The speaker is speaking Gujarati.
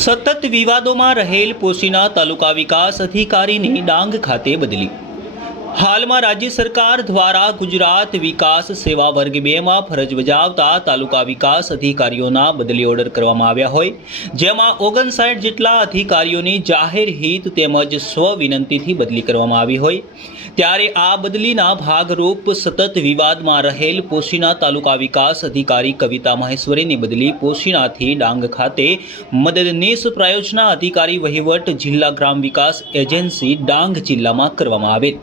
સતત વિવાદોમાં રહેલ પોશીના તાલુકા વિકાસ અધિકારીની ડાંગ ખાતે બદલી। હાલમાં રાજ્ય સરકાર દ્વારા ગુજરાત વિકાસ સેવા વર્ગ 2માં ફરજ બજાવતા તાલુકા વિકાસ અધિકારીઓના બદલી ઓર્ડર કરવામાં આવ્યા હોય, જેમાં 59 જેટલા અધિકારીઓની જાહેર હિત તેમજ સ્વ વિનંતીથી બદલી કરવામાં આવી હોય, ત્યારે આ બદલીના ભાગરૂપ સતત વિવાદમાં રહેલ પોશીના તાલુકા વિકાસ અધિકારી કવિતા મહેશ્વરીની બદલી પોશીનાથી ડાંગ ખાતે મદદનીશ પ્રાયોજના અધિકારી વહીવટ જિલ્લા ગ્રામ વિકાસ એજન્સી ડાંગ જિલ્લામાં કરવામાં આવેલ।